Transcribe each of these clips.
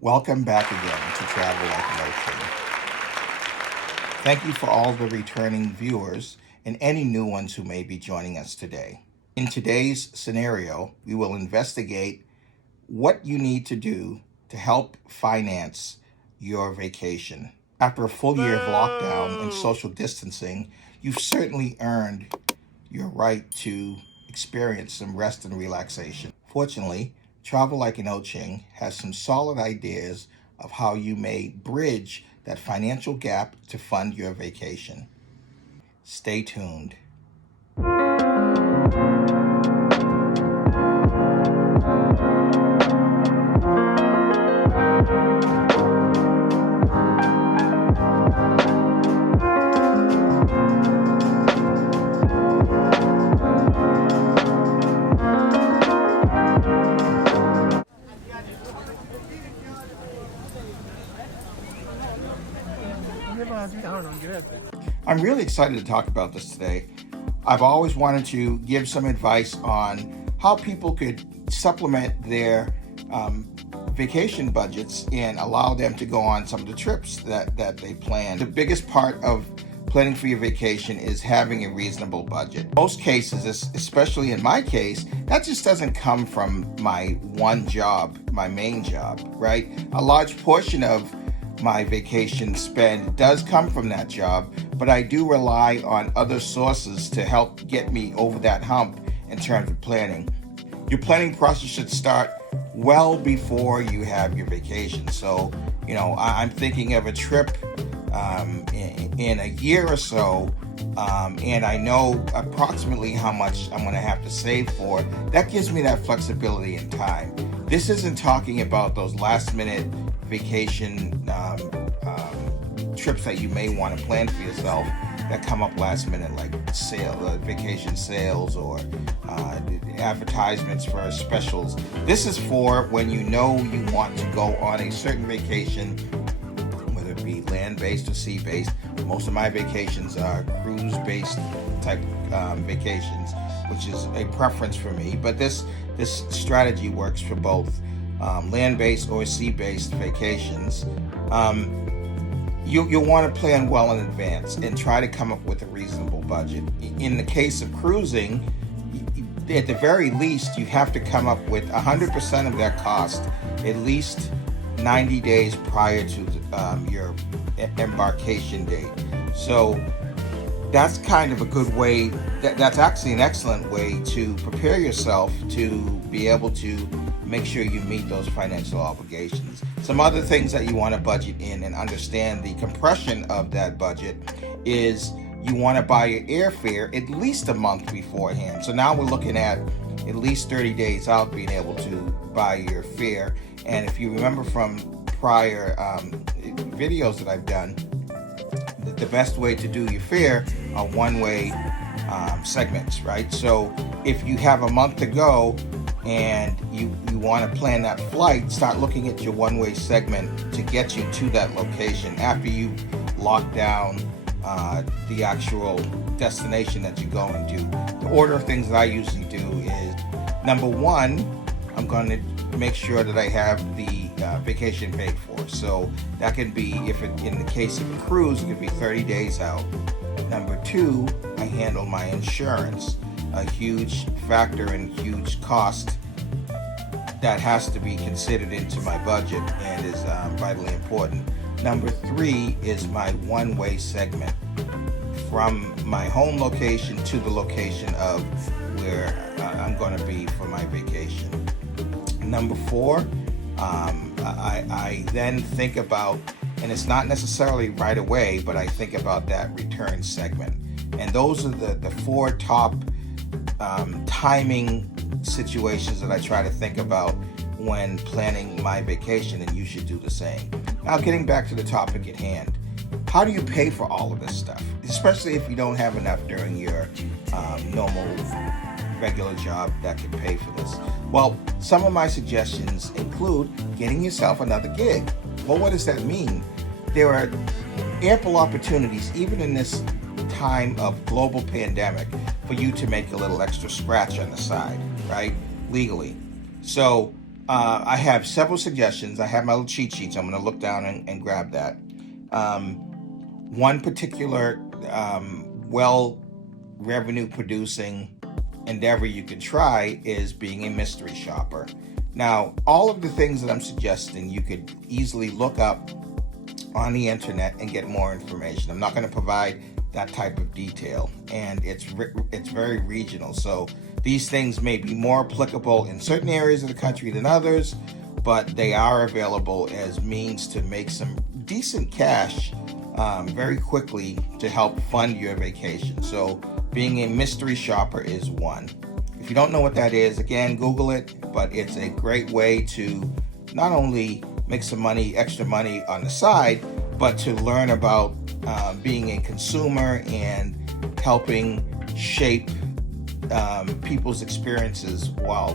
Welcome back again to Travel Like an Ocean. Thank you for all the returning viewers and any new ones who may be joining us today. In today's scenario, we will investigate what you need to do to help finance your vacation. After a full year of lockdown and social distancing, you've certainly earned your right to experience some rest and relaxation. Fortunately, Travel Like an Ocean has some solid ideas of how you may bridge that financial gap to fund your vacation. Stay tuned. I'm really excited to talk about this today. I've always wanted to give some advice on how people could supplement their vacation budgets and allow them to go on some of the trips that they plan. The biggest part of planning for your vacation is having a reasonable budget. Most cases, especially in my case, that just doesn't come from my one job, my main job, right? A large portion of my vacation spend does come from that job, but I do rely on other sources to help get me over that hump in terms of planning. Your planning process should start well before you have your vacation. So, I'm thinking of a trip in a year or so, and I know approximately how much I'm going to have to save for it. That gives me that flexibility in time. This isn't talking about those last minute vacation trips that you may want to plan for yourself that come up last minute, like vacation sales or advertisements for specials. This is for when you know you want to go on a certain vacation, whether it be land-based or sea-based. Most of my vacations are cruise-based type vacations, which is a preference for me. But this strategy works for both land-based or sea-based vacations. You'll want to plan well in advance and try to come up with a reasonable budget. In the case of cruising, at the very least, you have to come up with 100% of that cost at least 90 days prior to your embarkation date. So that's kind of a good way, that's actually an excellent way to prepare yourself to be able to make sure you meet those financial obligations. Some other things that you want to budget in and understand the compression of that budget is you want to buy your airfare at least a month beforehand. So now we're looking at least 30 days out being able to buy your fare. And if you remember from prior videos that I've done, the best way to do your fare are one-way segments, right? So if you have a month to go and you want to plan that flight, start looking at your one-way segment to get you to that location after you lock down the actual destination that you're going to. The order of things that I usually do is, number one, I'm going to make sure that I have the vacation paid for. So that can be, in the case of a cruise, it could be 30 days out. Number two, I handle my insurance, a huge factor and huge cost that has to be considered into my budget and is vitally important. Number three is my one-way segment from my home location to the location of where I'm going to be for my vacation. Number four, I then think about, and it's not necessarily right away, but I think about that return segment. And those are the four top timing situations that I try to think about when planning my vacation, and you should do the same. Now, getting back to the topic at hand, how do you pay for all of this stuff, especially if you don't have enough during your normal regular job that can pay for this? Well, some of my suggestions include getting yourself another gig. Well, what does that mean? There are ample opportunities, even in this time of global pandemic, for you to make a little extra scratch on the side, right? Legally. So I have several suggestions. I have my little cheat sheets. I'm going to look down and grab that. One particular well revenue producing endeavor you can try is being a mystery shopper. Now, all of the things that I'm suggesting, you could easily look up on the internet and get more information. I'm not going to provide that type of detail, and it's very regional. So these things may be more applicable in certain areas of the country than others, but they are available as means to make some decent cash very quickly to help fund your vacation. So being a mystery shopper is one. If you don't know what that is, again, Google it, but it's a great way to not only make some money, extra money on the side, but to learn about being a consumer and helping shape people's experiences while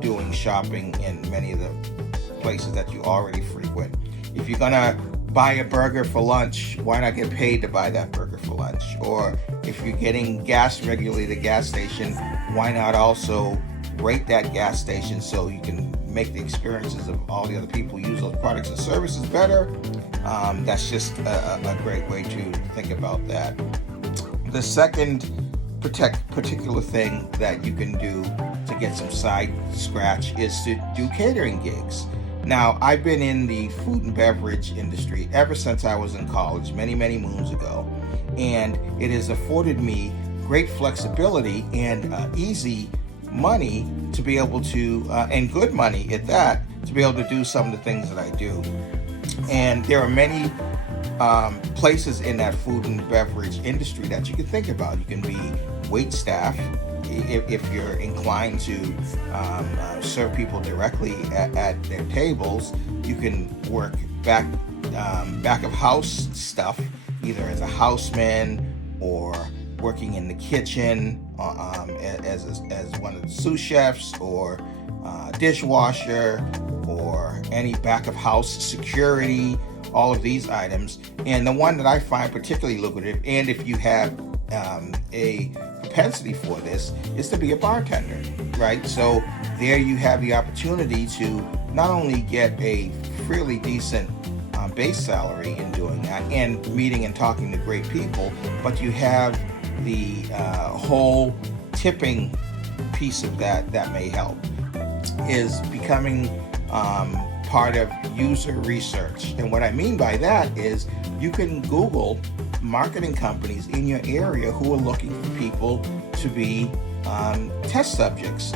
doing shopping in many of the places that you already frequent. If you're gonna buy a burger for lunch, why not get paid to buy that burger for lunch? Or if you're getting gas regularly at a gas station, why not also rate that gas station so you can make the experiences of all the other people who use those products and services better? That's just a great way to think about that. The second particular thing that you can do to get some side scratch is to do catering gigs. Now, I've been in the food and beverage industry ever since I was in college, many moons ago, and it has afforded me great flexibility and easy money to be able to, and good money at that, to be able to do some of the things that I do. And there are many places in that food and beverage industry that you can think about. You can be wait staff if you're inclined to serve people directly at their tables. You can work back of house stuff, either as a houseman or working in the kitchen as one of the sous chefs, or dishwasher, or any back of house security, all of these items. And the one that I find particularly lucrative, and if you have a propensity for this, is to be a bartender, right? So there you have the opportunity to not only get a fairly decent base salary in doing that and meeting and talking to great people, but you have the whole tipping piece of that may help, is becoming part of user research. And what I mean by that is you can Google marketing companies in your area who are looking for people to be test subjects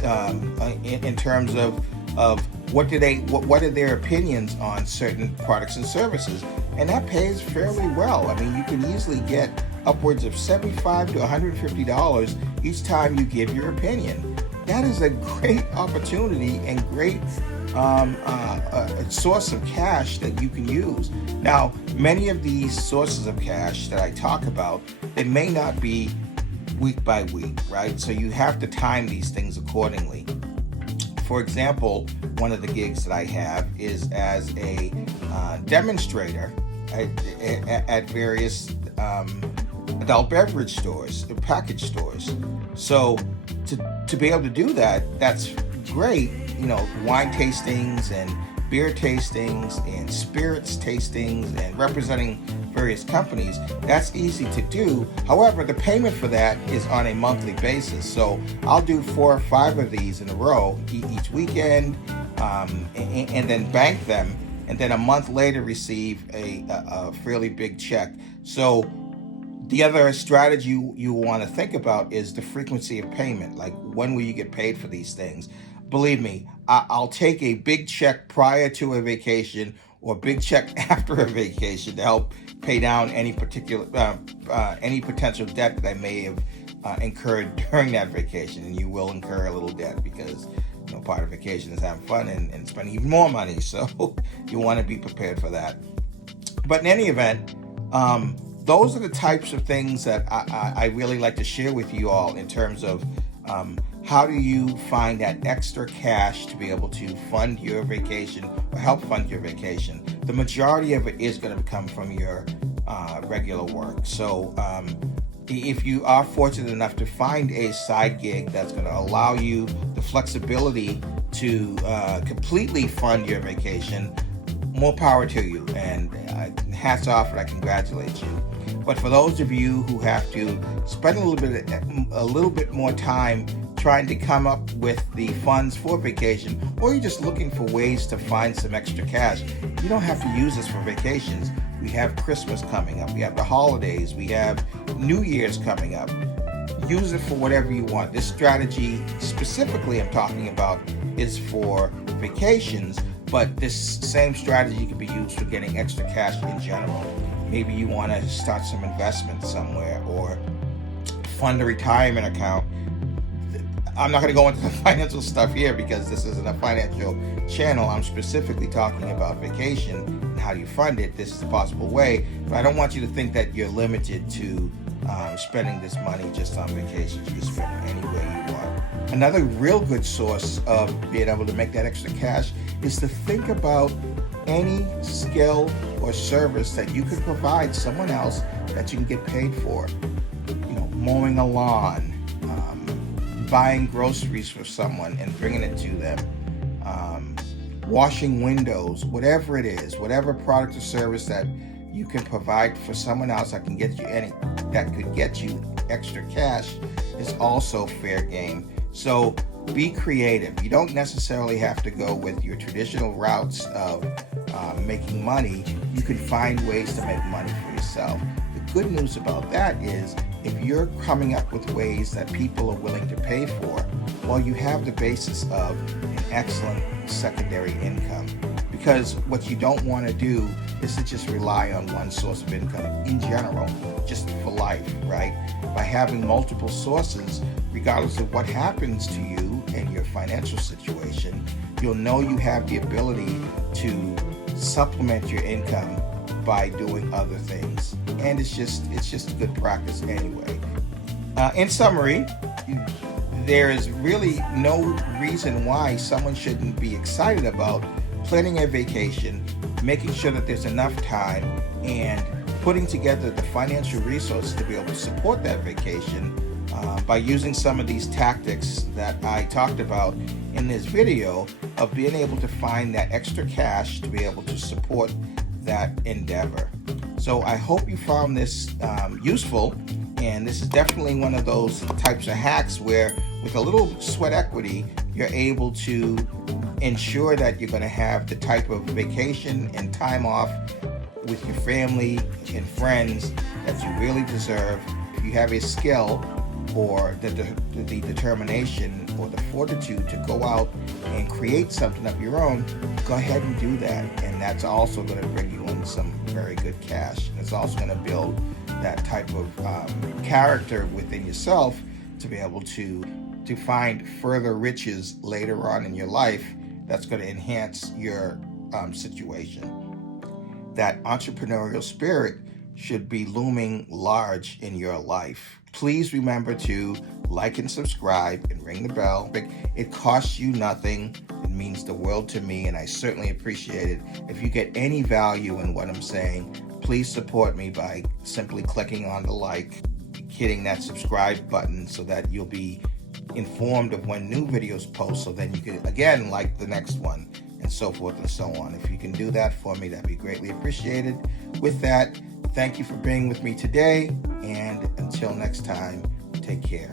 in terms of what are their opinions on certain products and services, and that pays fairly well. I mean, you can easily get upwards of $75 to $150 each time you give your opinion. That is a great opportunity and great a source of cash that you can use. Now, many of these sources of cash that I talk about, it may not be week by week, right? So you have to time these things accordingly. For example, one of the gigs that I have is as a demonstrator at various adult beverage stores, package stores. So to be able to do that, that's great. You know, wine tastings and beer tastings and spirits tastings and representing various companies, that's easy to do. However, the payment for that is on a monthly basis. So I'll do 4 or 5 of these in a row each weekend, and then bank them, and then a month later receive a fairly big check. So the other strategy you want to think about is the frequency of payment. Like, when will you get paid for these things? Believe me, I'll take a big check prior to a vacation or big check after a vacation to help pay down any potential debt that I may have incurred during that vacation. And you will incur a little debt because, you know, part of vacation is having fun and spending even more money. So you want to be prepared for that. But in any event, those are the types of things that I really like to share with you all in terms of how do you find that extra cash to be able to fund your vacation or help fund your vacation. The majority of it is going to come from your regular work. So if you are fortunate enough to find a side gig that's going to allow you the flexibility to completely fund your vacation, more power to you, and hats off, and I congratulate you. But for those of you who have to spend a little bit more time trying to come up with the funds for vacation, or you're just looking for ways to find some extra cash, you don't have to use this for vacations. We have Christmas coming up, we have the holidays, we have New Year's coming up. Use it for whatever you want. This strategy specifically I'm talking about is for vacations, but this same strategy can be used for getting extra cash in general. Maybe you want to start some investment somewhere or fund a retirement account. I'm not going to go into the financial stuff here because this isn't a financial channel. I'm specifically talking about vacation and how you fund it. This is a possible way, but I don't want you to think that you're limited to spending this money just on vacations. You can spend it any way you want. Another real good source of being able to make that extra cash is to think about any skill or service that you could provide someone else that you can get paid for. Mowing a lawn, buying groceries for someone and bringing it to them, washing windows, whatever it is, whatever product or service that you can provide for someone else that could get you extra cash is also fair game. So be creative. You don't necessarily have to go with your traditional routes of making money. You can find ways to make money for yourself. The good news about that is if you're coming up with ways that people are willing to pay for, well, you have the basis of an excellent secondary income. Because what you don't want to do is to just rely on one source of income in general, just for life, right? By having multiple sources, regardless of what happens to you and your financial situation, you'll know you have the ability to supplement your income by doing other things. And it's just good practice anyway. In summary, there is really no reason why someone shouldn't be excited about planning a vacation, making sure that there's enough time, and putting together the financial resources to be able to support that vacation by using some of these tactics that I talked about in this video of being able to find that extra cash to be able to support that endeavor. So I hope you found this useful, and this is definitely one of those types of hacks where with a little sweat equity, you're able to ensure that you're going to have the type of vacation and time off with your family and friends that you really deserve. If you have a skill or the determination or the fortitude to go out and create something of your own, go ahead and do that. And that's also going to bring you in some very good cash. It's also going to build that type of character within yourself to be able to find further riches later on in your life that's going to enhance your situation. That entrepreneurial spirit should be looming large in your life. Please remember to like and subscribe and ring the bell. It costs you nothing. It means the world to me, and I certainly appreciate it. If you get any value in what I'm saying, please support me by simply clicking on the like, hitting that subscribe button so that you'll be informed of when new videos post, so then you can again like the next one, and so forth and so on. If you can do that for me, that'd be greatly appreciated. With that, thank you for being with me today, and until next time, take care.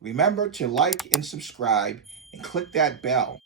Remember to like and subscribe and click that bell